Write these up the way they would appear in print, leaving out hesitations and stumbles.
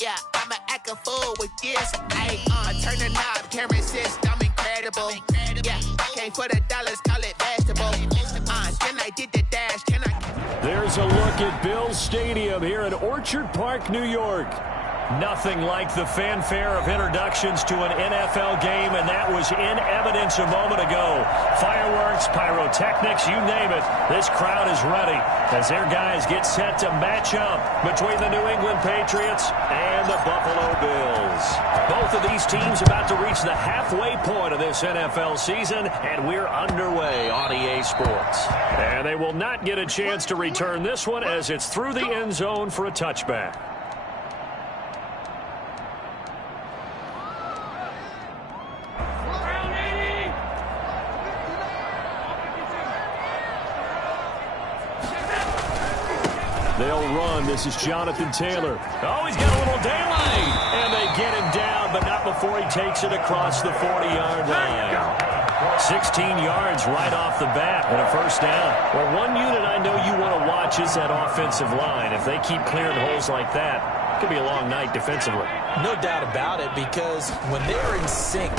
Yeah, I'ma act a fool with this. I turn the knob, camera system incredible. Yeah, came for the dollars, call it vegetable. Then I did the dash, can I? There's a look at Bills Stadium here in Orchard Park, New York. Nothing like the fanfare of introductions to an NFL game, and that was in evidence a moment ago. Fireworks, pyrotechnics, you name it. This crowd is ready as their guys get set to match up between the New England Patriots and the Buffalo Bills. Both of these teams about to reach the halfway point of this NFL season, and we're underway on EA Sports. And they will not get a chance to return this one as it's through the end zone for a touchback. They'll run. This is Jonathan Taylor. Oh, he's got a little daylight. And they get him down, but not before he takes it across the 40-yard line. 16 yards right off the bat and a first down. Well, one unit I know you want to watch is that offensive line. If they keep clearing holes like that, it could be a long night defensively. No doubt about it, because when they're in sync,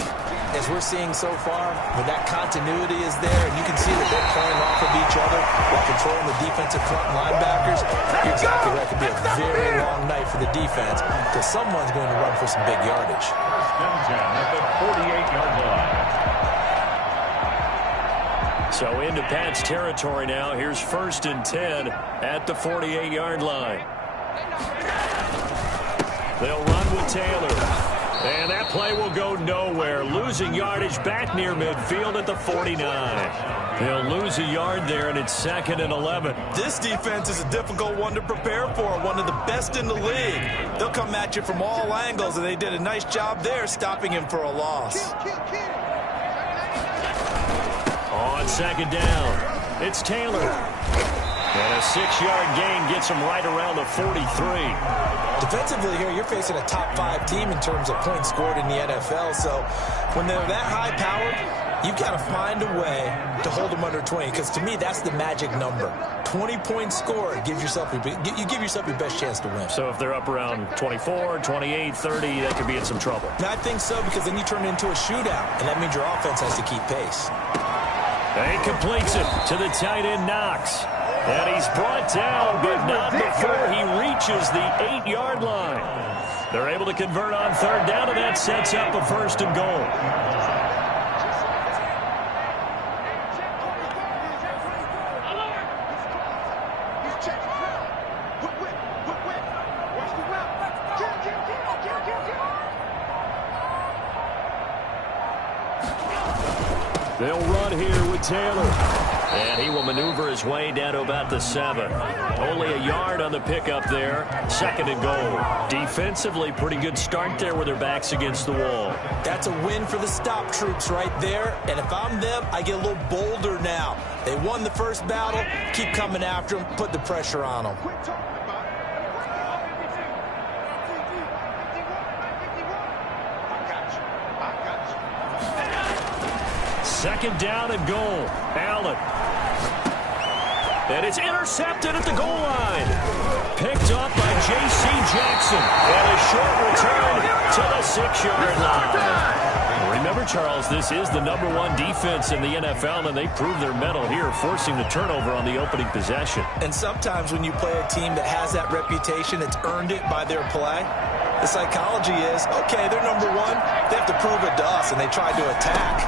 as we're seeing so far, when that continuity is there, and you can see that they're playing off of each other while controlling the defensive front linebackers, you're exactly right. It could be a very long night for the defense because someone's going to run for some big yardage. At the 48-yard line. So into Pat's territory now. Here's 1st and 10 at the 48-yard line. They'll run with Taylor. And that play will go nowhere. Losing yardage back near midfield at the 49. They'll lose a yard there, and it's 2nd and 11. This defense is a difficult one to prepare for, one of the best in the league. They'll come at you from all angles, and they did a nice job there stopping him for a loss. On 2nd down, it's Taylor. And a 6-yard gain gets him right around the 43. Defensively here, you're facing a top 5 team in terms of points scored in the NFL. So when they're that high-powered, you've got to find a way to hold them under 20. Because to me, that's the magic number. 20 points scored, you give yourself your best chance to win. So if they're up around 24, 28, 30, that could be in some trouble. And I think so, because then you turn it into a shootout, and that means your offense has to keep pace. And he completes it to the tight end, Knox. And he's brought down, but not before he reaches the 8-yard line. They're able to convert on 3rd down, and that sets up a 1st and goal. They'll run here with Taylor. And he will maneuver his way down to about the 7. Only a yard on the pickup there. 2nd and goal. Defensively, pretty good start there with their backs against the wall. That's a win for the stop troops right there. And if I'm them, I get a little bolder now. They won the first battle. Keep coming after them. Put the pressure on them. Second down and goal. Allen. And it's intercepted at the goal line. Picked up by J.C. Jackson. And a short return to the 6-yard line. Remember, Charles, this is the #1 defense in the NFL, and they prove their mettle here, forcing the turnover on the opening possession. And sometimes when you play a team that has that reputation, it's earned it by their play. The psychology is, okay, they're #1. They have to prove it to us, and they tried to attack.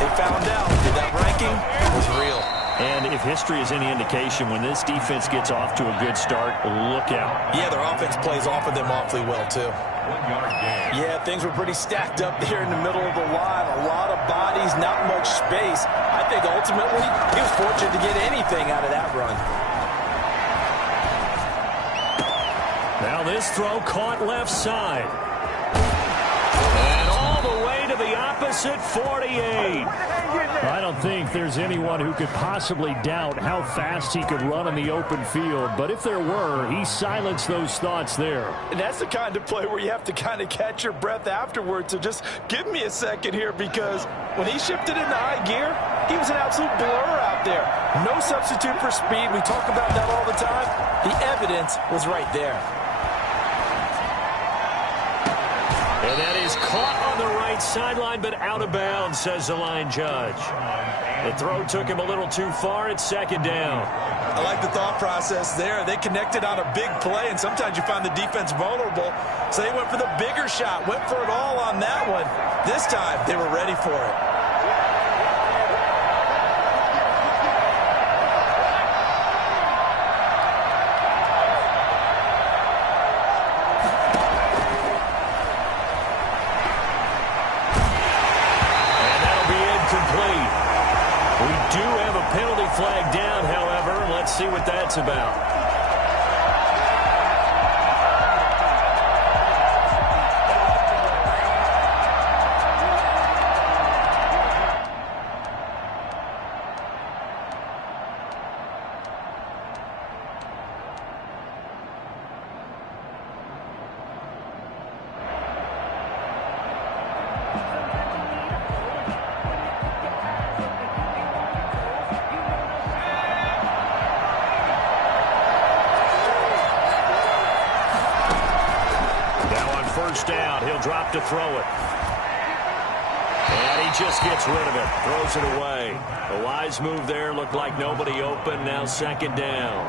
They found out that that ranking was real. And if history is any indication, when this defense gets off to a good start, look out. Yeah, their offense plays off of them awfully well, too. 1-yard gain. Yeah, things were pretty stacked up there in the middle of the line. A lot of bodies, not much space. I think ultimately he was fortunate to get anything out of that run. Now this throw caught left side. And all the way to the opposite 48. I don't think there's anyone who could possibly doubt how fast he could run in the open field. But if there were, he silenced those thoughts there. And that's the kind of play where you have to kind of catch your breath afterwards. So just give me a second here, because when he shifted into high gear, he was an absolute blur out there. No substitute for speed. We talk about that all the time. The evidence was right there. And that is caught on the right sideline, but out of bounds, says the line judge. The throw took him a little too far. It's second down. I like the thought process there. They connected on a big play, and sometimes you find the defense vulnerable. So they went for the bigger shot, went for it all on that one. This time, they were ready for it. Flag down, however. Let's see what that's about. Down. He'll drop to throw it. And he just gets rid of it. Throws it away. A wise move there. Looked like nobody open. Now second down.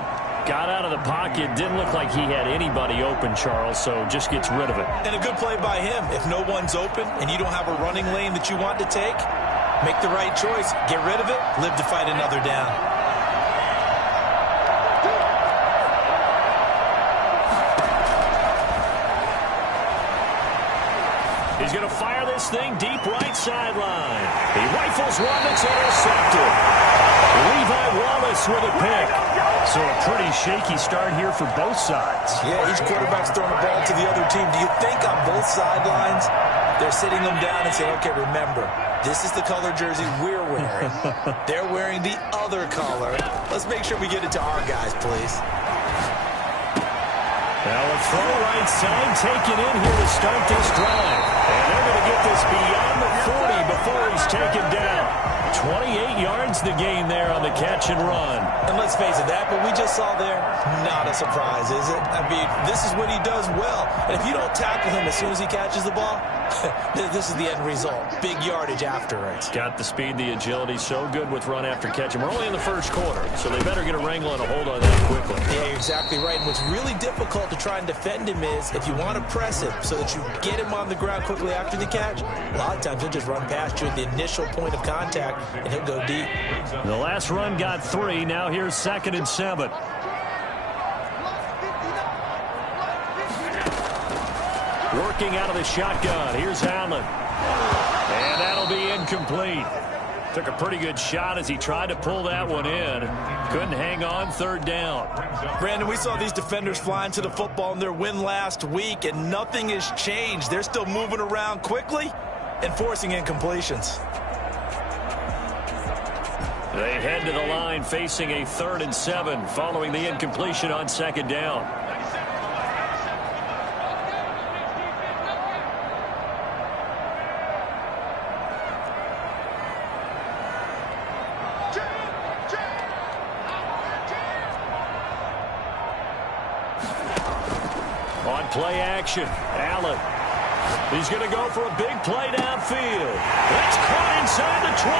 Got out of the pocket. Didn't look like he had anybody open, Charles, so just gets rid of it. And a good play by him. If no one's open and you don't have a running lane that you want to take, make the right choice. Get rid of it. Live to fight another down. He's going to fire this thing deep right sideline. He rifles one that's intercepted. Levi Wallace with a pick. So a pretty shaky start here for both sides. Yeah, each quarterback's throwing the ball to the other team. Do you think on both sidelines they're sitting them down and saying, okay, remember, this is the color jersey we're wearing. They're wearing the other color. Let's make sure we get it to our guys, please. Now a throw right side taken in here to start this drive. And they're going to get this beyond the 40 before he's taken down. 28 yards the gain there on the catch and run. And let's face it, that what we just saw there, not a surprise, is it? I mean, this is what he does well. And if you don't tackle him as soon as he catches the ball, this is the end result. Big yardage after it. Got the speed, the agility, so good with run after catch. And we're only in the first quarter, so they better get a wrangle and a hold on that quickly. Yeah, you're exactly right. And what's really difficult to try and defend him is if you want to press him so that you get him on the ground quickly after the catch, a lot of times he'll just run past you at the initial point of contact, and he'll go deep. The last run got 3. Now here's 2nd and 7. Working out of the shotgun. Here's Allen. And that'll be incomplete. Took a pretty good shot as he tried to pull that one in. Couldn't hang on. 3rd down. Brandon, we saw these defenders flying to the football in their win last week, and nothing has changed. They're still moving around quickly and forcing incompletions. They head to the line facing a 3rd and 7 following the incompletion on 2nd down. On play action, Allen. He's going to go for a big play downfield. That's caught inside the 20.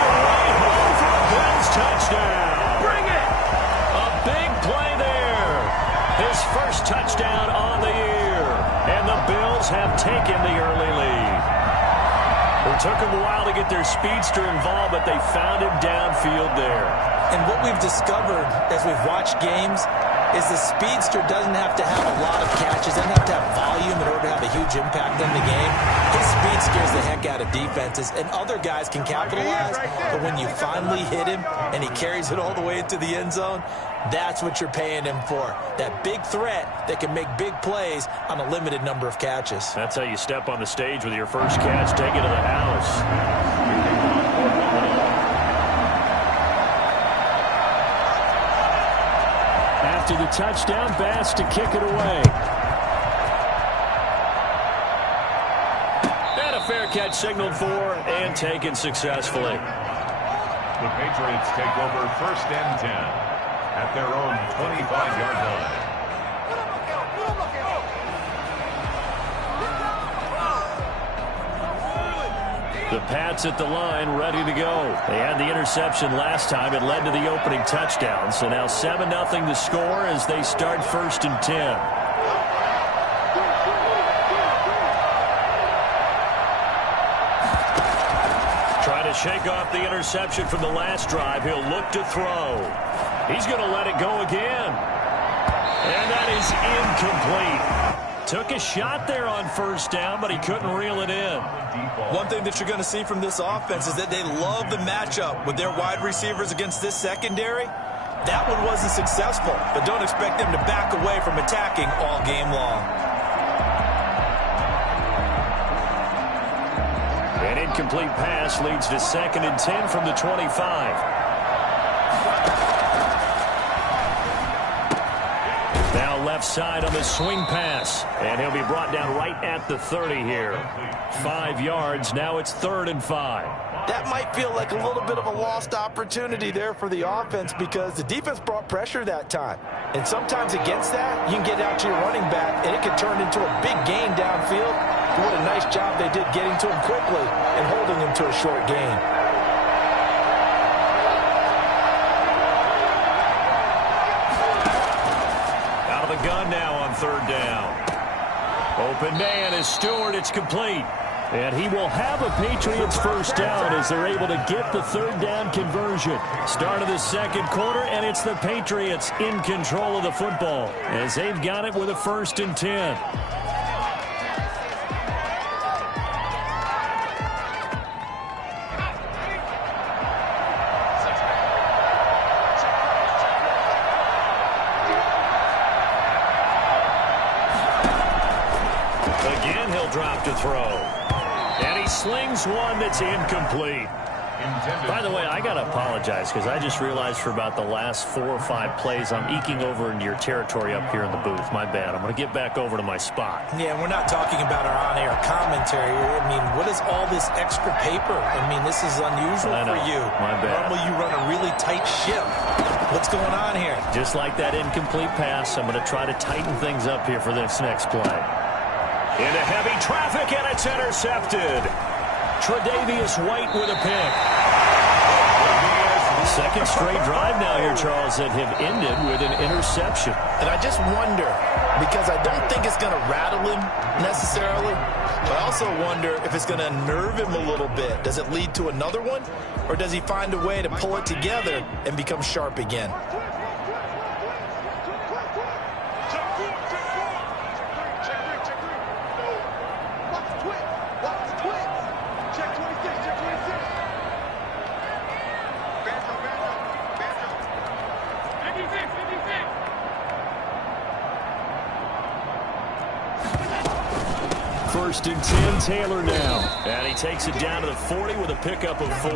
All the way home for a Bills touchdown. Bring it! A big play there. His first touchdown on the year. And the Bills have taken the early lead. It took them a while to get their speedster involved, but they found him downfield there. And what we've discovered as we've watched games is the speedster doesn't have to have a lot of catches, doesn't have to have volume in order to have a huge impact on the game. His speed scares the heck out of defenses, and other guys can capitalize. But when you finally hit him and he carries it all the way into the end zone, that's what you're paying him for. That big threat that can make big plays on a limited number of catches. That's how you step on the stage with your first catch, take it to the house. After the touchdown, Bass to kick it away. And a fair catch signaled for and taken successfully. The Patriots take over 1st and 10 at their own 25-yard line. The Pats at the line, ready to go. They had the interception last time. It led to the opening touchdown. So now 7-0 to score as they start 1st and 10. Trying to shake off the interception from the last drive. He'll look to throw. He's going to let it go again. And that is incomplete. Took a shot there on 1st down, but he couldn't reel it in. One thing that you're going to see from this offense is that they love the matchup with their wide receivers against this secondary. That one wasn't successful, but don't expect them to back away from attacking all game long. An incomplete pass leads to 2nd and 10 from the 25. Now left side on the swing pass, and he'll be brought down right at the 30 here. 5 yards, now it's 3rd and 5. That might feel like a little bit of a lost opportunity there for the offense because the defense brought pressure that time. And sometimes against that, you can get out to your running back, and it can turn into a big gain downfield. What a nice job they did getting to him quickly and holding him to a short gain. Gun now on 3rd down. Open man is Stewart. It's complete. And he will have a Patriots 1st down as they're able to get the 3rd down conversion. Start of the 2nd quarter, and it's the Patriots in control of the football as they've got it with a 1st and 10. Drop to throw. And he slings one that's incomplete. By the way, I got to apologize because I just realized for about the last 4 or 5 plays I'm eking over into your territory up here in the booth. My bad. I'm going to get back over to my spot. Yeah, we're not talking about our on-air commentary. I mean, what is all this extra paper? I mean, this is unusual for you. My bad. Normally you run a really tight ship. What's going on here? Just like that incomplete pass, I'm going to try to tighten things up here for this next play. Into heavy traffic, and it's intercepted. Tre'Davious White with a pick. 2nd straight drive now here, Charles, that have ended with an interception. And I just wonder, because I don't think it's going to rattle him necessarily, but I also wonder if it's going to nerve him a little bit. Does it lead to another one, or does he find a way to pull it together and become sharp again? First and 10, Taylor now. And he takes it down to the 40 with a pickup of 4.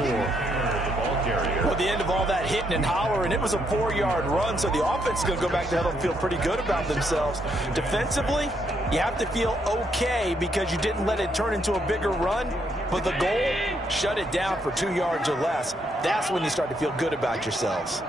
Well, the end of all that hitting and hollering, it was a 4-yard run, so the offense is going to go back to huddle and feel pretty good about themselves. Defensively, you have to feel okay because you didn't let it turn into a bigger run, but the goal, shut it down for 2 yards or less. That's when you start to feel good about yourselves.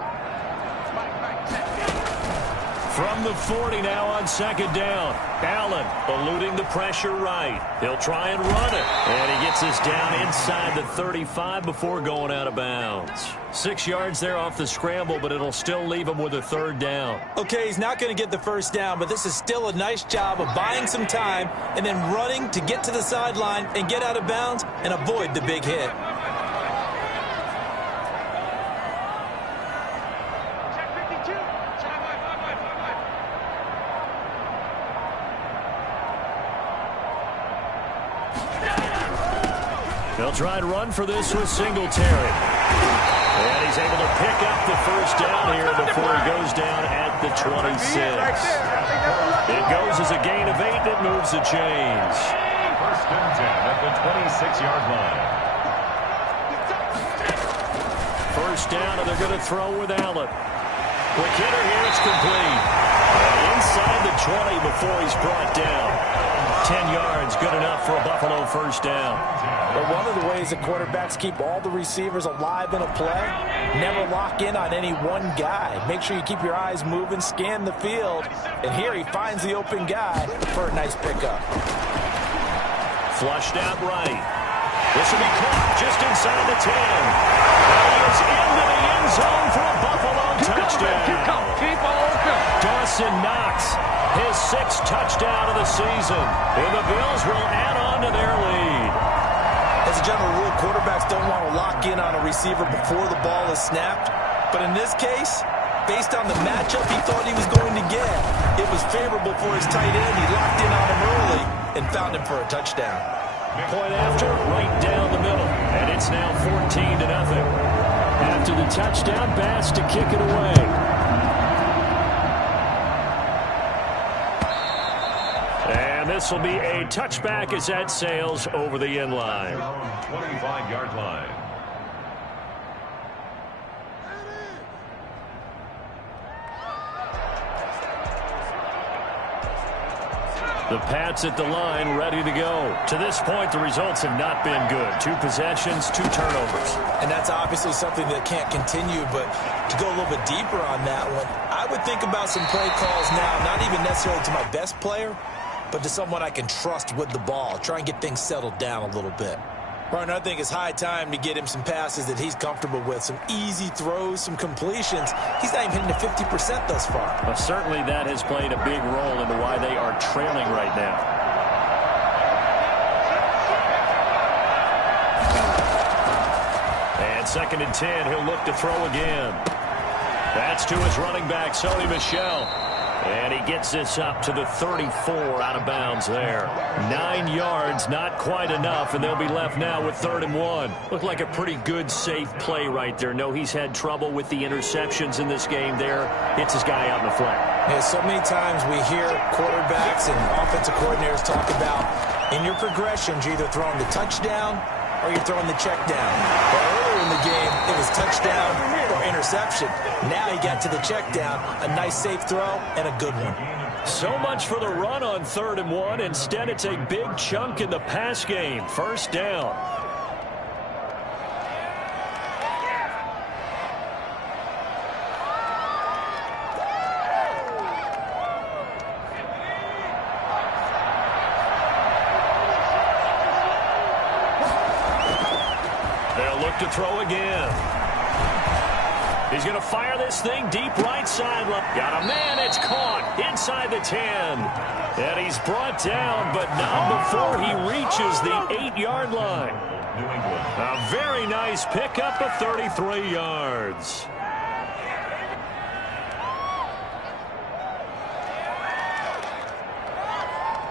From the 40 now on 2nd down. Allen eluding the pressure right. He'll try and run it. And he gets us down inside the 35 before going out of bounds. 6 yards there off the scramble, but it'll still leave him with a 3rd down. Okay, he's not going to get the 1st down, but this is still a nice job of buying some time and then running to get to the sideline and get out of bounds and avoid the big hit. They'll try and run for this with Singletary. And he's able to pick up the 1st down here before he goes down at the 26. It goes as a gain of 8. It moves the chains. 1st and 10 at the 26-yard line. 1st down, and they're going to throw with Allen. Quick hitter here, it's complete. And inside the 20 before he's brought down. 10 yards, good enough for a Buffalo 1st down. But one of the ways that quarterbacks keep all the receivers alive in a play, never lock in on any one guy. Make sure you keep your eyes moving, scan the field, and here he finds the open guy for a nice pickup. Flushed out right. This will be caught just inside the 10. And he is into the end zone for a Buffalo touchdown. Dawson Knox, his 6th touchdown of the season. And the Bills will add on to their lead. As a general rule, quarterbacks don't want to lock in on a receiver before the ball is snapped. But in this case, based on the matchup he thought he was going to get, it was favorable for his tight end. He locked in on him early and found him for a touchdown. Point after, right down the middle. And it's now 14-0. After the touchdown, Bass to kick it away. And this will be a touchback as that sails over the end line. 25-yard line. The Pats at the line, ready to go. To this point, the results have not been good. 2 possessions, 2 turnovers. And that's obviously something that can't continue, but to go a little bit deeper on that one, I would think about some play calls now, not even necessarily to my best player, but to someone I can trust with the ball. Try and get things settled down a little bit. Right, I think it's high time to get him some passes that he's comfortable with, some easy throws, some completions. He's not even hitting the 50% thus far. Well, certainly that has played a big role into why they are trailing right now. And 2nd and 10, he'll look to throw again. That's to his running back, Sony Michel. And he gets this up to the 34 out of bounds there. 9 yards, not quite enough, and they'll be left now with 3rd and 1. Looked like a pretty good, safe play right there. No, he's had trouble with the interceptions in this game there. Hits his guy out in the flat. Yeah, so many times we hear quarterbacks and offensive coordinators talk about in your progressions, you're either throwing the touchdown or you're throwing the check down. But earlier in the game, it was touchdown or interception. Now he got to the check down, a nice safe throw, and a good one. So much for the run on 3rd and 1. Instead, it's a big chunk in the pass game. 1st down. They'll look to throw again. He's going to fire this thing deep right sideline. Got a man. It's caught inside the 10. And he's brought down, but not before he reaches the 8-yard line. A very nice pickup of 33 yards.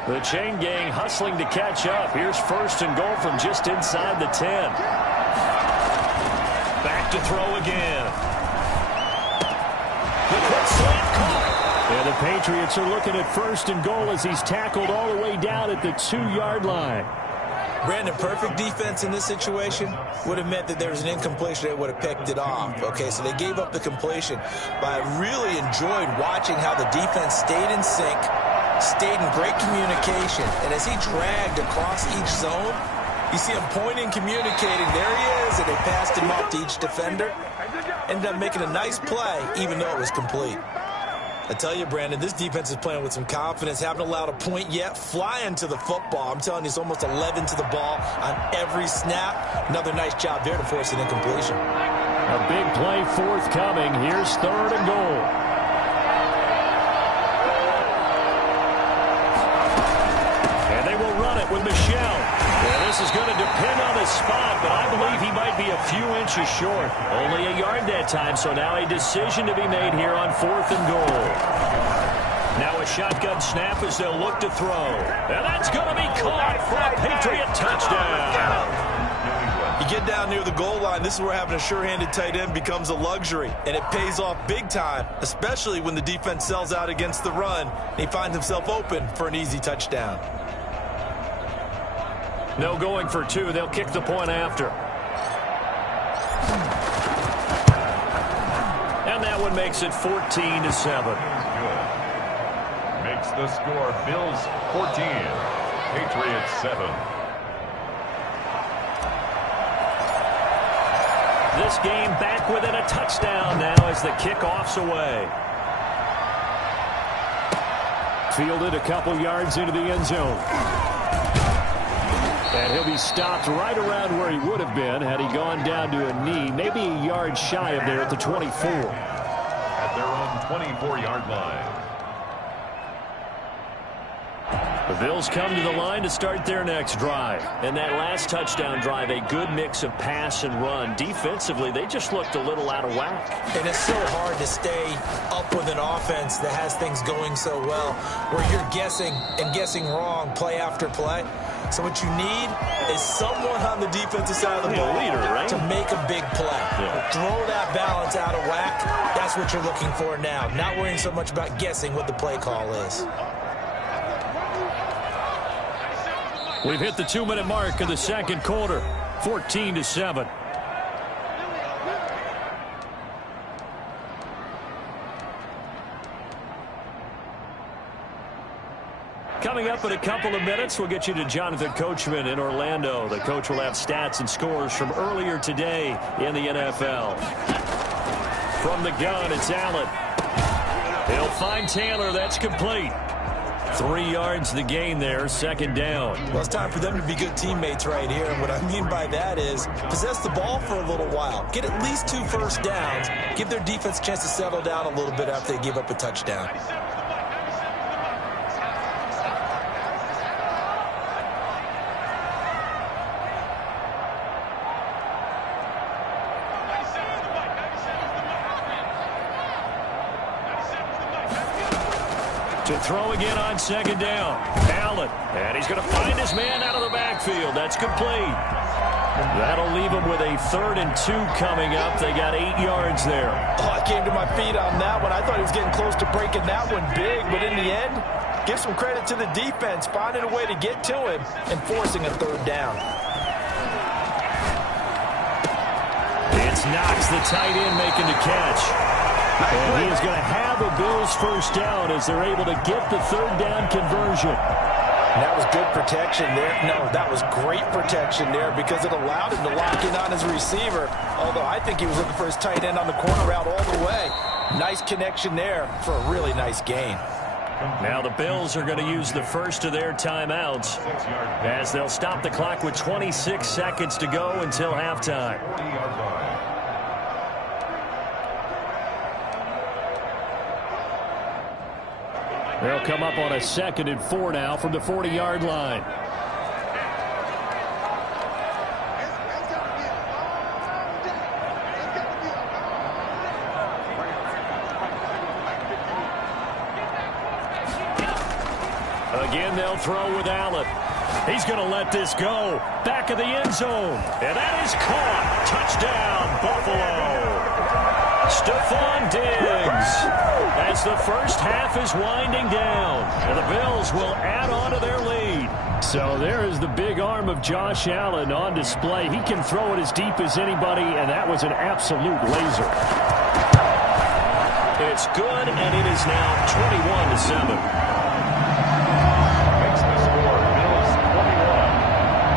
The chain gang hustling to catch up. Here's 1st and goal from just inside the 10. Back to throw again. The quick slant caught. And the Patriots are looking at 1st and goal as he's tackled all the way down at the 2-yard line. Brandon, perfect defense in this situation would have meant that there was an incompletion that would have picked it off. Okay, so they gave up the completion. But I really enjoyed watching how the defense stayed in sync, stayed in great communication. And as he dragged across each zone, you see him pointing, communicating. There he is, and they passed him up to each defender. Ended up making a nice play, even though it was complete. I tell you, Brandon, this defense is playing with some confidence. Haven't allowed a point yet. Flying to the football. I'm telling you, it's almost 11 to the ball on every snap. Another nice job there to force an incompletion. A big play forthcoming. Here's 3rd and goal. And they will run it with Michel. And this is going to depend on his spot, but I believe he might be a few inches short. Only a yard that time, so now a decision to be made here on 4th and goal. Now a shotgun snap as they'll look to throw. And that's going to be caught for a Patriot touchdown. You get down near the goal line, this is where having a sure-handed tight end becomes a luxury, and it pays off big time, especially when the defense sells out against the run, and he finds himself open for an easy touchdown. No going for 2. They'll kick the point after. And that one makes it 14-7. Good. Makes the score Bills 14, Patriots 7. This game back within a touchdown now as the kickoff's away. Fielded a couple yards into the end zone. And he'll be stopped right around where he would have been had he gone down to a knee, maybe a yard shy of there at the 24. At their own 24-yard line. The Bills come to the line to start their next drive. And that last touchdown drive, a good mix of pass and run. Defensively, they just looked a little out of whack. And it's so hard to stay up with an offense that has things going so well, where you're guessing and guessing wrong play after play. So what you need is someone on the defensive side of the ball leader, right? to make a big play. Yeah. Throw that balance out of whack. That's what you're looking for now. Not worrying so much about guessing what the play call is. We've hit the 2-minute mark of the second quarter, 14-7. Coming up in a couple of minutes, we'll get you to Jonathan Coachman in Orlando. The coach will have stats and scores from earlier today in the NFL. From the gun, it's Allen. He'll find Taylor. That's complete. 3 yards the gain there, second down. Well, it's time for them to be good teammates right here. And what I mean by that is possess the ball for a little while. Get at least 2 first downs. Give their defense a chance to settle down a little bit after they give up a touchdown. To throw again on second down. Allen. And he's going to find his man out of the backfield. That's complete. That'll leave him with a 3rd and 2 coming up. They got 8 yards there. Oh, I came to my feet on that one. I thought he was getting close to breaking that one big. But in the end, give some credit to the defense, finding a way to get to him and forcing a 3rd down. It's Knox, the tight end, making the catch. And he is going to have a Bills first down as they're able to get the 3rd down conversion. That was good protection there. No, that was great protection there because it allowed him to lock in on his receiver. Although I think he was looking for his tight end on the corner route all the way. Nice connection there for a really nice gain. Now the Bills are going to use the first of their timeouts as they'll stop the clock with 26 seconds to go until halftime. They'll come up on a 2nd and 4 now from the 40-yard line. Again, they'll throw with Allen. He's going to let this go. Back of the end zone. And that is caught. Touchdown, Buffalo. Stephon Diggs. As the first half is winding down, and the Bills will add on to their lead. So there is the big arm of Josh Allen on display. He can throw it as deep as anybody, and that was an absolute laser. It's good, and it is now 21-7. Makes the score, Bills 21,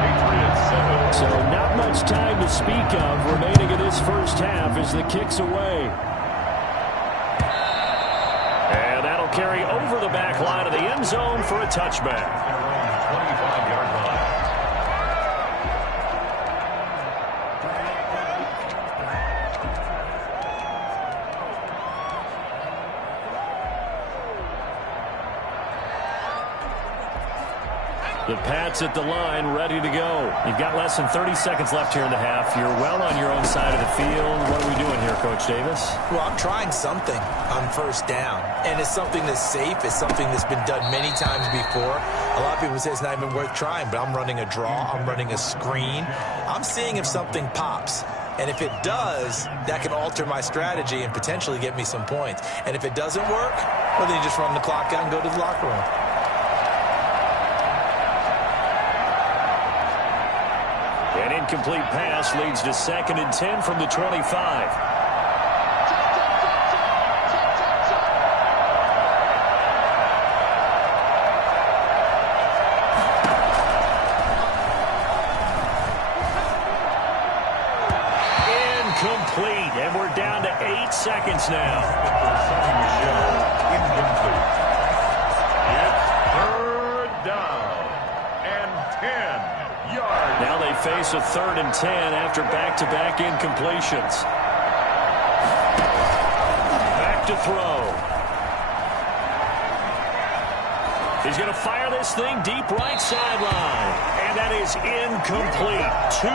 Patriots 7. So not much time to speak of remaining in this first half as the kick's away. Carry over the back line of the end zone for a touchback. 25-yard line. The Pats at the line, ready to go. You've got less than 30 seconds left here in the half. You're well on your own side of the field. What are we doing here, Coach Davis? Well, I'm trying something on first down, and it's something that's safe. It's something that's been done many times before. A lot of people say it's not even worth trying, but I'm running a draw. I'm running a screen. I'm seeing if something pops. And if it does, that can alter my strategy and potentially get me some points. And if it doesn't work, well, then you just run the clock out and go to the locker room. An incomplete pass leads to 2nd and 10 from the 25. And we're down to 8 seconds now. It's 3rd down and 10 yards. face a 3rd and 10 after back-to-back incompletions. Back to throw. He's going to fire this thing deep right sideline. And that is incomplete. 2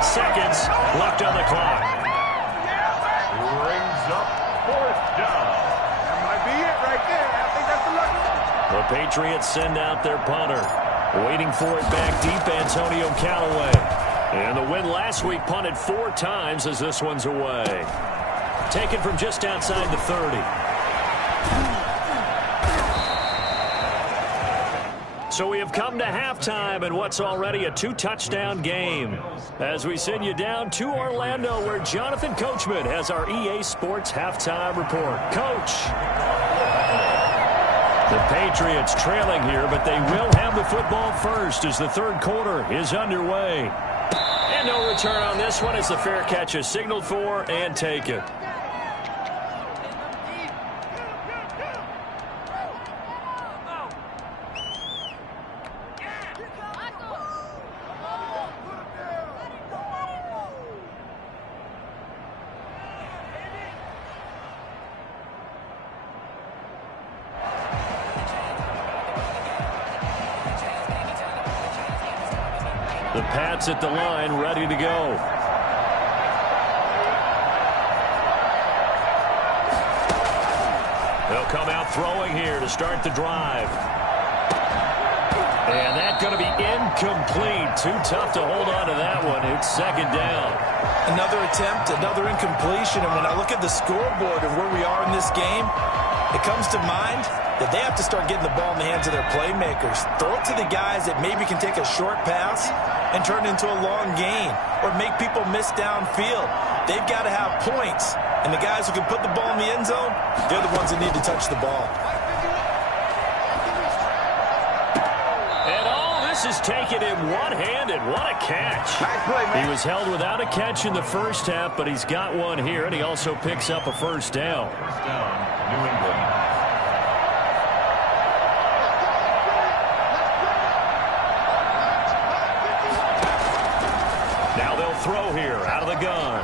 seconds left on the clock. Brings up 4th down. That might be it right there. I think that's the lucky one. The Patriots send out their punter. Waiting for it back deep, Antonio Callaway. And the win last week punted 4 times as this one's away. Taken from just outside the 30. So we have come to halftime in what's already a 2-touchdown game. As we send you down to Orlando, where Jonathan Coachman has our EA Sports halftime report. Coach. The Patriots trailing here, but they will have the football first as the 3rd quarter is underway. And no return on this one as the fair catch is signaled for and taken. The Pats at the line, ready to go. They'll come out throwing here to start the drive. And that's going to be incomplete. Too tough to hold on to that one. It's 2nd down. Another attempt, another incompletion. And when I look at the scoreboard of where we are in this game, it comes to mind that they have to start getting the ball in the hands of their playmakers. Throw it to the guys that maybe can take a short pass and turn it into a long gain or make people miss downfield. They've got to have points. And the guys who can put the ball in the end zone, they're the ones that need to touch the ball. And all this is taken in one-handed. What a catch. Nice play, man. He was held without a catch in the first half, but he's got one here, and he also picks up a 1st down. 1st down, New England. Throw here out of the gun.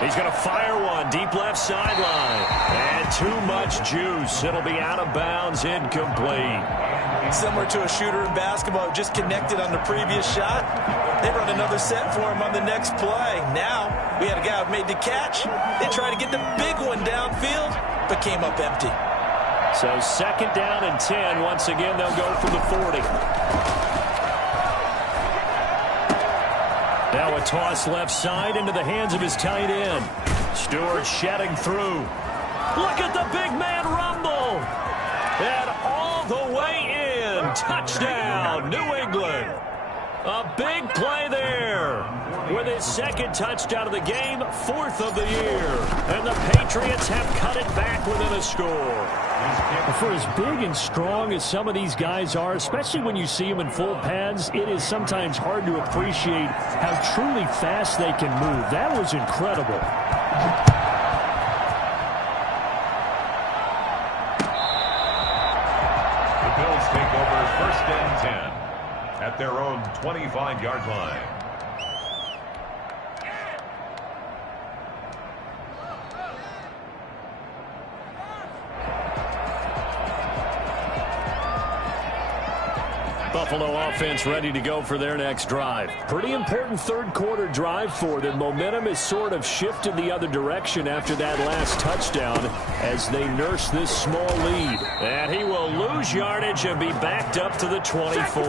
He's going to fire one deep left sideline. And too much juice. It'll be out of bounds, incomplete. Similar to a shooter in basketball who just connected on the previous shot. They run another set for him on the next play. Now, we had a guy who made the catch. They tried to get the big one downfield, but came up empty. So 2nd down and 10. Once again, they'll go for the 40. Now a toss left side into the hands of his tight end. Stewart shedding through. Look at the big man rumble. And all the way in. Touchdown, New England. A big play there. With his 2nd touchdown of the game, 4th of the year. And the Patriots have cut it back within a score. For as big and strong as some of these guys are, especially when you see them in full pads, it is sometimes hard to appreciate how truly fast they can move. That was incredible. The Bills take over 1st and 10 at their own 25-yard line. Buffalo offense ready to go for their next drive. Pretty important 3rd quarter drive for them. Momentum has sort of shifted the other direction after that last touchdown as they nurse this small lead. And he will lose yardage and be backed up to the 24.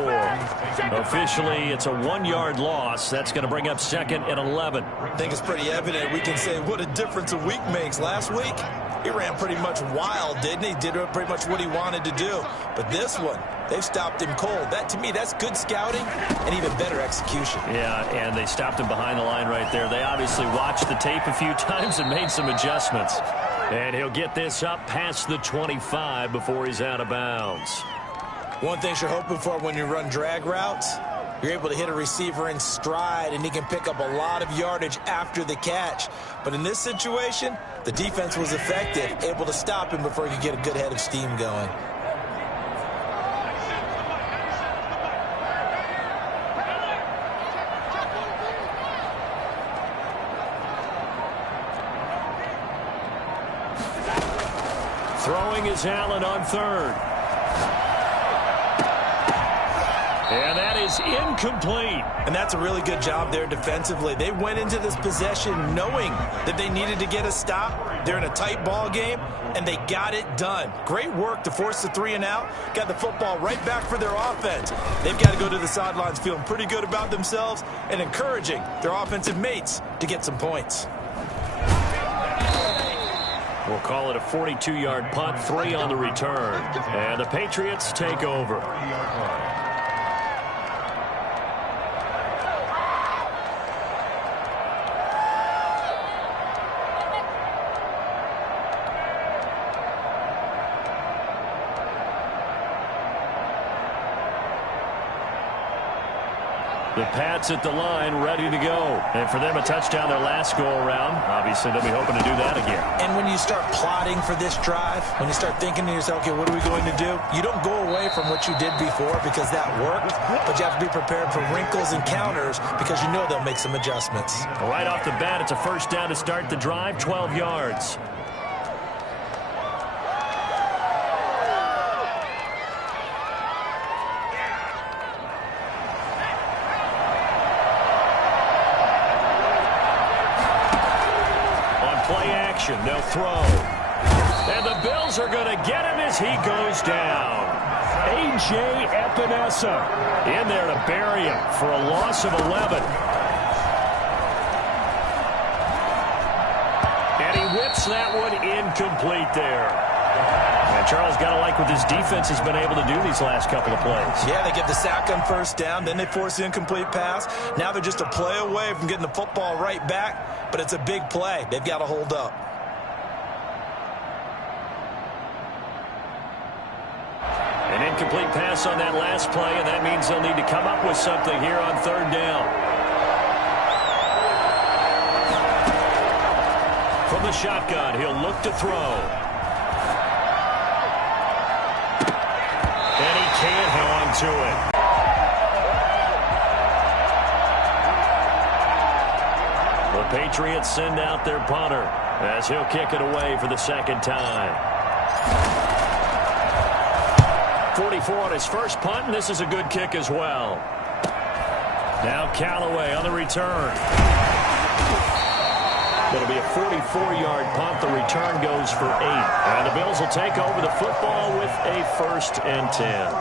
Officially, it's a 1-yard loss. That's going to bring up 2nd and 11. I think it's pretty evident. We can say what a difference a week makes. Last week, he ran pretty much wild, didn't he? Did pretty much what he wanted to do. But this one, they've stopped him cold. That, to me, that's good scouting and even better execution. Yeah, and they stopped him behind the line right there. They obviously watched the tape a few times and made some adjustments. And he'll get this up past the 25 before he's out of bounds. One thing you're hoping for when you run drag routes, you're able to hit a receiver in stride, and he can pick up a lot of yardage after the catch. But in this situation, the defense was effective, able to stop him before he could get a good head of steam going. Throwing is Allen on third. And that is incomplete. And that's a really good job there defensively. They went into this possession knowing that they needed to get a stop. They're in a tight ball game, and they got it done. Great work to force the 3 and out. Got the football right back for their offense. They've got to go to the sidelines feeling pretty good about themselves and encouraging their offensive mates to get some points. We'll call it a 42-yard punt, 3 on the return. And the Patriots take over. The Pats at the line, ready to go. And for them, a touchdown their last go-around. Obviously, they'll be hoping to do that again. And when you start plotting for this drive, when you start thinking to yourself, okay, what are we going to do? You don't go away from what you did before because that worked, but you have to be prepared for wrinkles and counters because you know they'll make some adjustments. Right off the bat, it's a first down to start the drive, 12 yards. They'll throw. And the Bills are going to get him as he goes down. A.J. Epinesa in there to bury him for a loss of 11. And he whips that one incomplete there. And Charles, got to like what this defense has been able to do these last couple of plays. Yeah, they get the sack on first down, then they force the incomplete pass. Now they're just a play away from getting the football right back, but it's a big play. They've got to hold up. An incomplete pass on that last play, and that means they'll need to come up with something here on third down. From the shotgun, he'll look to throw. And he can't hang on to it. The Patriots send out their punter as he'll kick it away for the second time. 44 on his first punt, and this is a good kick as well. Now Callaway on the return. It'll be a 44-yard punt. The return goes for 8. And the Bills will take over the football with a 1st and 10.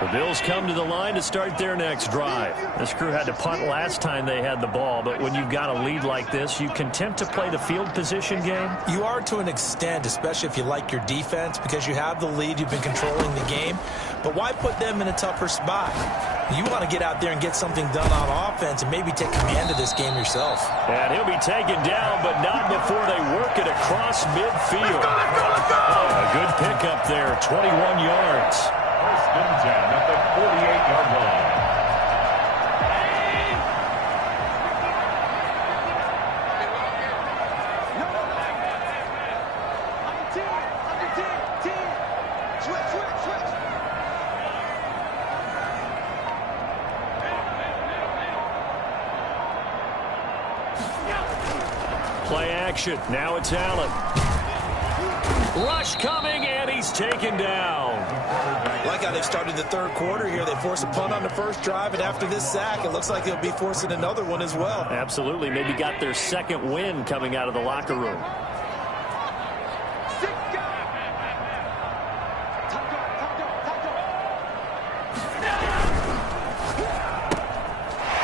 The Bills come to the line to start their next drive. This crew had to punt last time they had the ball, but when you've got a lead like this, you can tempt to play the field position game. You are to an extent, especially if you like your defense, because you have the lead, you've been controlling the game. But why put them in a tougher spot? You want to get out there and get something done on offense and maybe take command of this game yourself. And he'll be taken down, but not before they work it across midfield. A good pickup there, 21 yards. 1st and 10 at the 48-yard line. Play action. Now it's Allen. Rush coming, and he's taken down. Like how they've started the third quarter here. They force a punt on the first drive, and after this sack, it looks like they'll be forcing another one as well. Absolutely. Maybe got their second win coming out of the locker room.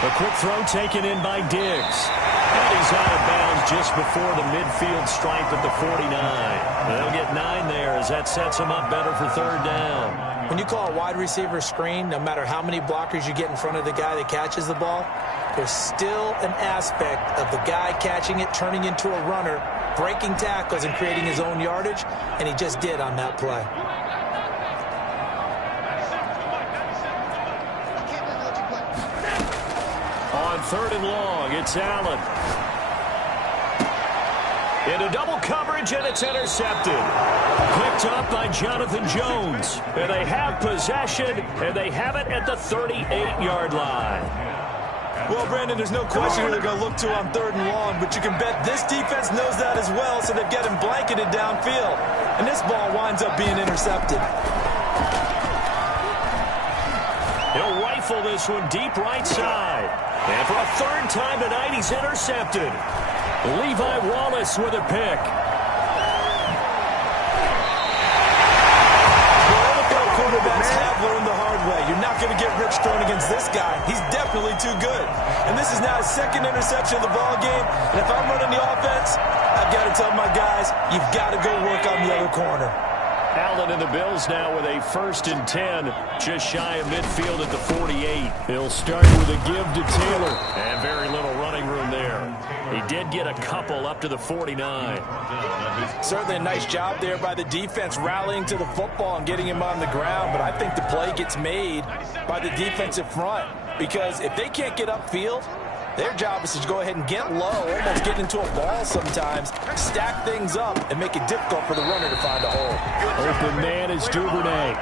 A quick throw taken in by Diggs. And he's out of bounds just before the midfield stripe at the 49. They'll get 9 there as that sets them up better for third down. When you call a wide receiver screen, no matter how many blockers you get in front of the guy that catches the ball, there's still an aspect of the guy catching it, turning into a runner, breaking tackles and creating his own yardage, and he just did on that play. On 3rd and long, it's Allen. Into double coverage, and it's intercepted. Picked up by Jonathan Jones. And they have possession, and they have it at the 38-yard line. Well, Brandon, there's no question who they're going to look to on 3rd and long, but you can bet this defense knows that as well, so they're getting blanketed downfield. And this ball winds up being intercepted. He'll rifle this one deep right side. And for a 3rd time tonight, he's intercepted. Levi Wallace with a pick. Quarterbacks have learned the hard way. You're not going to get rich throwing against this guy. He's definitely too good. And this is now his 2nd interception of the ball game. And if I'm running the offense, I've got to tell my guys, you've got to go work on the other corner. Allen and the Bills now with a 1st and 10, just shy of midfield at the 48. He'll start with a give to Taylor, and very little running room there. He did get a couple up to the 49. Certainly a nice job there by the defense rallying to the football and getting him on the ground, but I think the play gets made by the defensive front, because if they can't get upfield, their job is to go ahead and get low, almost get into a ball sometimes, stack things up, and make it difficult for the runner to find a hole. Open man is Duvernay.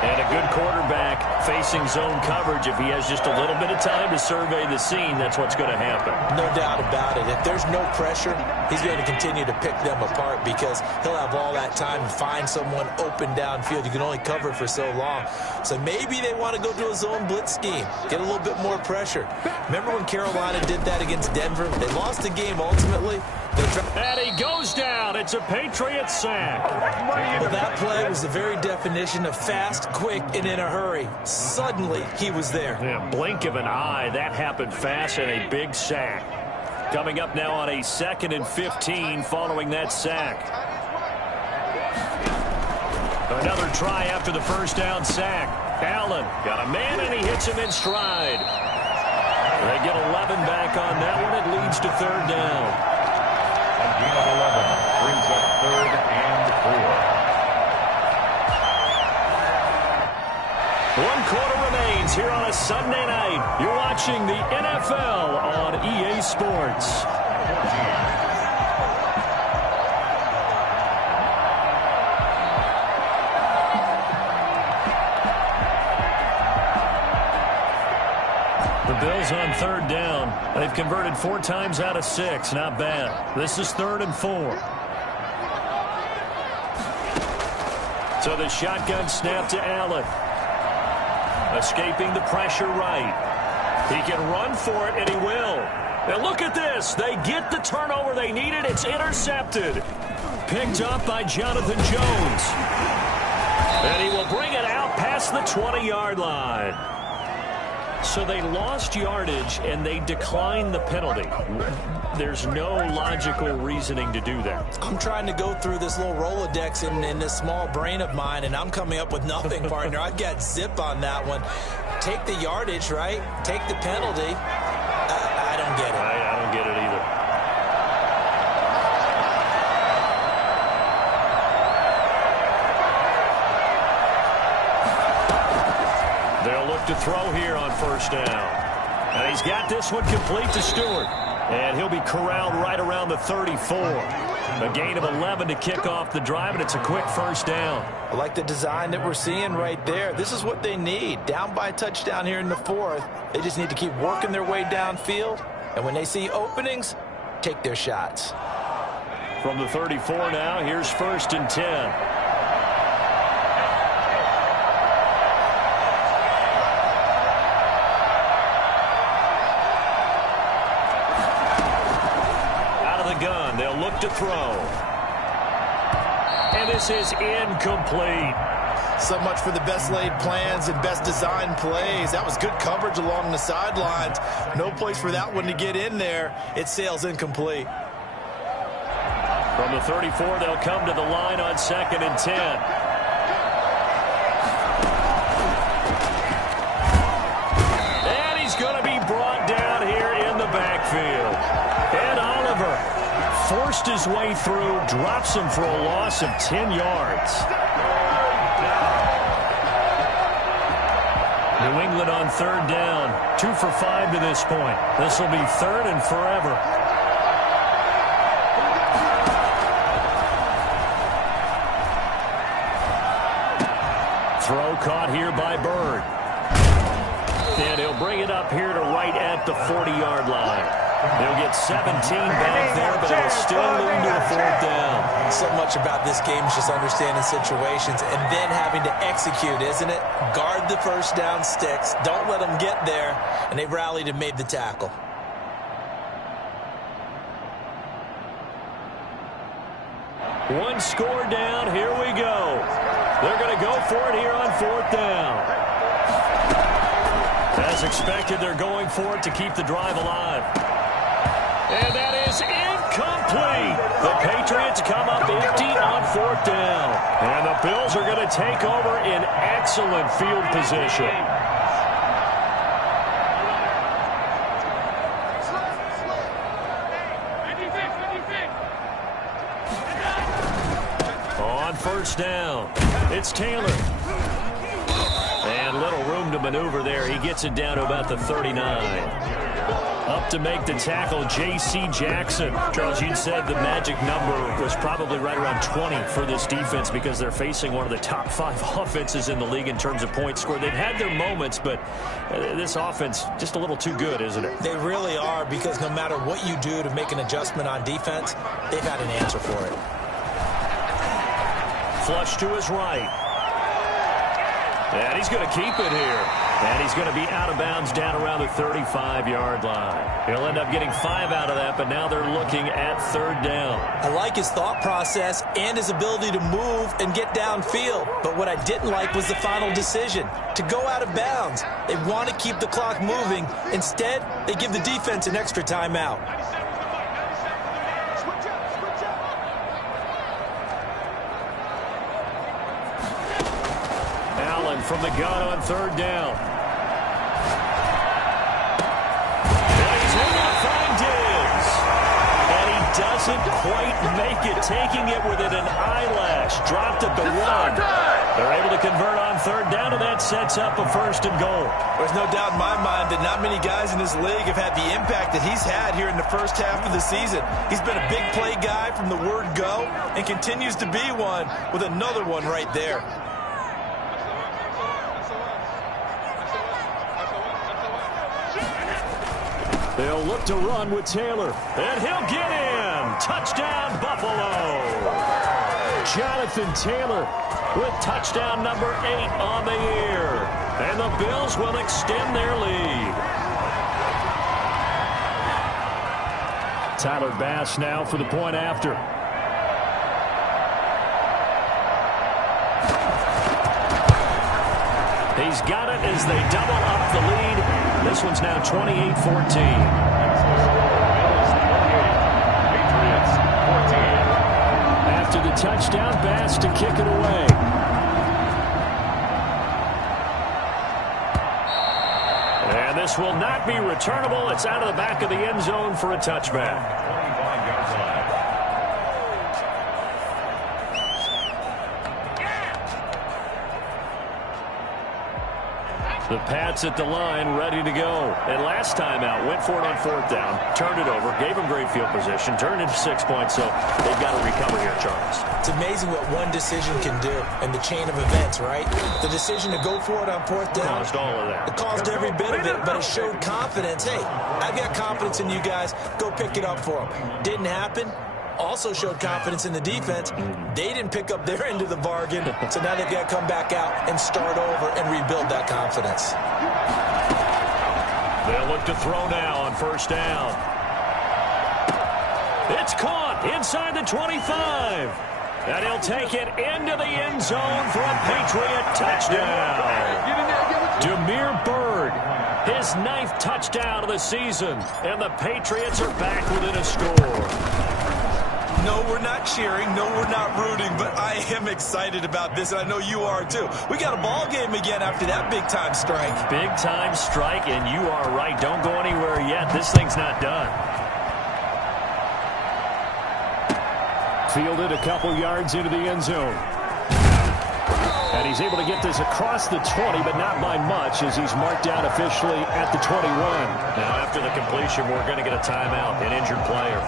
And a good quarterback facing zone coverage. If he has just a little bit of time to survey the scene, that's what's going to happen. No doubt about it. If there's no pressure, he's going to continue to pick them apart because he'll have all that time to find someone open downfield. You can only cover for so long. So maybe they want to go to a zone blitz scheme, get a little bit more pressure. Remember when Carolina did that against Denver? They lost the game ultimately. And he goes down. It's a Patriot sack. Well, that play was the very definition of fast, quick, and in a hurry. Suddenly, he was there. Yeah, blink of an eye. That happened fast and a big sack. Coming up now on a 2nd and 15 following that sack. Another try after the 1st down sack. Allen got a man and he hits him in stride. They get 11 back on that one. It leads to 3rd down. Gain of 11 brings up 3rd and 4. 1 quarter remains here on a Sunday night. You're watching the NFL on EA Sports. The Bills on 3rd down. They've converted 4 times out of 6. Not bad. This is 3rd and 4. So the shotgun snap to Allen. Escaping the pressure right. He can run for it, and he will. And look at this. They get the turnover they needed. It's intercepted. Picked up by Jonathan Jones. And he will bring it out past the 20-yard line. So they lost yardage, and they declined the penalty. There's no logical reasoning to do that. I'm trying to go through this little Rolodex in this small brain of mine, and I'm coming up with nothing, partner. I've got zip on that one. Take the yardage, right? Take the penalty. I don't get it. I don't get it either. They'll look to throw here on 1st down. And he's got this one complete to Stewart. And he'll be corralled right around the 34. A gain of 11 to kick off the drive, and it's a quick 1st down. I like the design that we're seeing right there. This is what they need. Down by a touchdown here in the 4th. They just need to keep working their way downfield. And when they see openings, take their shots. From the 34 now, here's 1st and 10. To throw. And this is incomplete. So much for the best laid plans and best designed plays. That was good coverage along the sidelines. No place for that one to get in there. It sails incomplete. From the 34, they'll come to the line on 2nd and 10. And he's going to be brought down here in the backfield. And Oliver forced his way through, drops him for a loss of 10 yards. New England on 3rd down, 2 for 5 to this point. This will be 3rd and forever. Throw caught here by Bird. And he'll bring it up here to right at the 40-yard line. They'll get 17 back there, but it'll still lead to a 4th down. So much about this game is just understanding situations and then having to execute, isn't it? Guard the first down sticks. Don't let them get there. And they rallied and made the tackle. One score down. Here we go. They're going to go for it here on 4th down. As expected, they're going for it to keep the drive alive. And that is incomplete. The Patriots come up empty on 4th down. And the Bills are going to take over in excellent field position. On 1st down, it's Taylor. And little room to maneuver there. He gets it down to about the 39. Up to make the tackle, J.C. Jackson. Charles, you said the magic number was probably right around 20 for this defense because they're facing one of the top 5 offenses in the league in terms of points scored. They've had their moments, but this offense just a little too good, isn't it? They really are, because no matter what you do to make an adjustment on defense, they've had an answer for it. Flush to his right. And he's going to keep it here. And he's going to be out of bounds down around the 35-yard line. He'll end up getting 5 out of that, but now they're looking at 3rd down. I like his thought process and his ability to move and get downfield. But what I didn't like was the final decision, to go out of bounds. They want to keep the clock moving. Instead, they give the defense an extra timeout. From the gun on 3rd down. And he's able to find Diggs. And he doesn't quite make it, taking it within an eyelash. Dropped at the 1. They're able to convert on 3rd down, and that sets up a 1st and goal. There's no doubt in my mind that not many guys in this league have had the impact that he's had here in the first half of the season. He's been a big play guy from the word go and continues to be one with another one right there. They'll look to run with Taylor. And he'll get in. Touchdown, Buffalo. Jonathan Taylor with touchdown number 8 on the year. And the Bills will extend their lead. Tyler Bass now for the point after. He's got it as they double up the lead. This one's now 28-14. After the touchdown, Bass to kick it away. And this will not be returnable. It's out of the back of the end zone for a touchback. 25 yards line. The Pats at the line, ready to go. And last time out, went for it on 4th down, turned it over, gave them great field position, turned into 6 points, so they've got to recover here, Charles. It's amazing what one decision can do in the chain of events, right? The decision to go for it on 4th down. Caused all of that. It caused every bit of it, but it showed confidence. Hey, I've got confidence in you guys. Go pick it up for them. Didn't happen. Also showed confidence in the defense. They didn't pick up their end of the bargain, so now they've got to come back out and start over and rebuild that confidence. They'll look to throw now on 1st down. It's caught inside the 25. And he'll take it into the end zone for a Patriot touchdown. Damiere Byrd, his 9th touchdown of the season, and the Patriots are back within a score. No, we're not cheering. No, we're not rooting, but I am excited about this, and I know you are too. We got a ball game again after that big-time strike. Big-time strike, and you are right. Don't go anywhere yet. This thing's not done. Fielded a couple yards into the end zone. And he's able to get this across the 20, but not by much, as he's marked down officially at the 21. Now, after the completion, we're going to get a timeout, an injured player.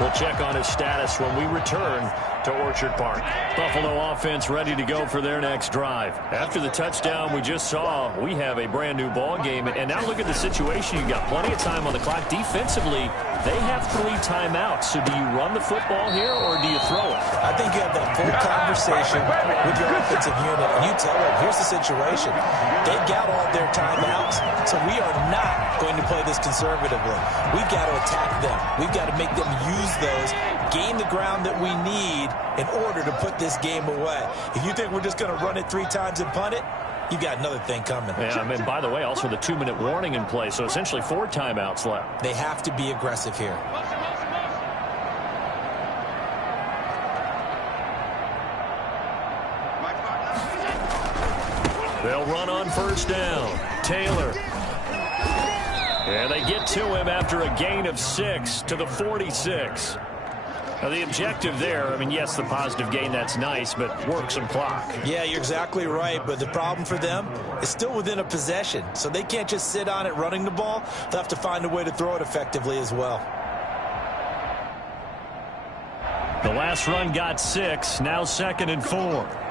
We'll check on his status when we return to Orchard Park. Buffalo offense ready to go for their next drive. After the touchdown we just saw, we have a brand new ball game. And now look at the situation. You've got plenty of time on the clock. Defensively, they have 3 timeouts. So do you run the football here or do you throw it? I think you have that full conversation with your offensive unit, and you tell them, here's the situation. They've got all their timeouts, so we are not going to play this conservatively. We've got to attack them. We've got to make them use those, gain the ground that we need in order to put this game away. If you think we're just going to run it 3 times and punt it, you got another thing coming. Yeah, and by the way, also the 2-minute warning in play, so essentially 4 timeouts left. They have to be aggressive here. They'll run on first down. Taylor. And they get to him after a gain of 6 to the 46. Now, the objective there, I mean, yes, the positive gain, that's nice, but work some clock. Yeah, you're exactly right, but the problem for them is still within a possession, so they can't just sit on it running the ball. They'll have to find a way to throw it effectively as well. The last run got 6, now 2nd and 4.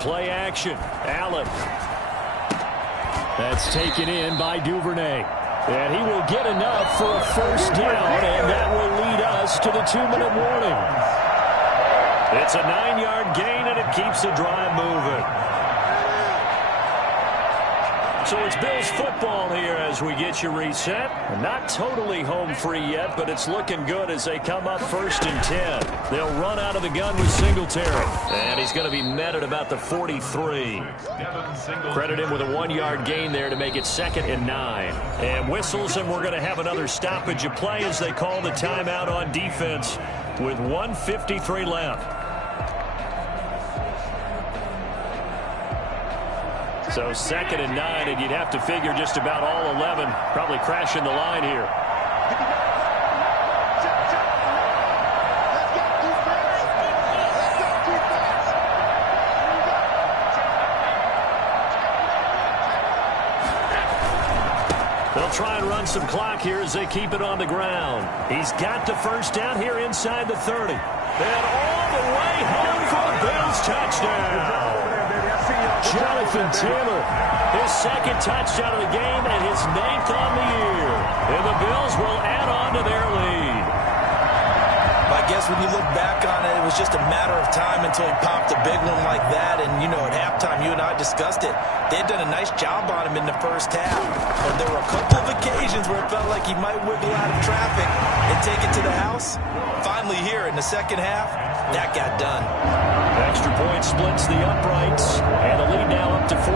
Play action. Allen. That's taken in by Duvernay. And he will get enough for a first down, and that will lead us to the 2-minute warning. It's a 9-yard gain, and it keeps the drive moving. So it's Bills football here as we get you reset. Not totally home free yet, but it's looking good as they come up 1st and 10. They'll run out of the gun with Singletary. And he's going to be met at about the 43. Credit him with a 1-yard gain there to make it 2nd and 9. And whistles, and we're going to have another stoppage of play as they call the timeout on defense with 1:53 left. So 2nd and 9, and you'd have to figure just about all 11 probably crashing the line here. They'll try and run some clock here as they keep it on the ground. He's got the first down here inside the 30. And all the way home for a Bills touchdown. Jonathan Taylor, his 2nd touchdown of the game and his 9th on the year. And the Bills will add on to their lead. I guess when you look back on it, it was just a matter of time until he popped a big one like that. And, you know, at halftime, you and I discussed it. They had done a nice job on him in the first half. But there were a couple of occasions where it felt like he might wiggle out of traffic and take it to the house. Finally here in the second half, that got done. Extra point splits the uprights, and the lead now up to 14.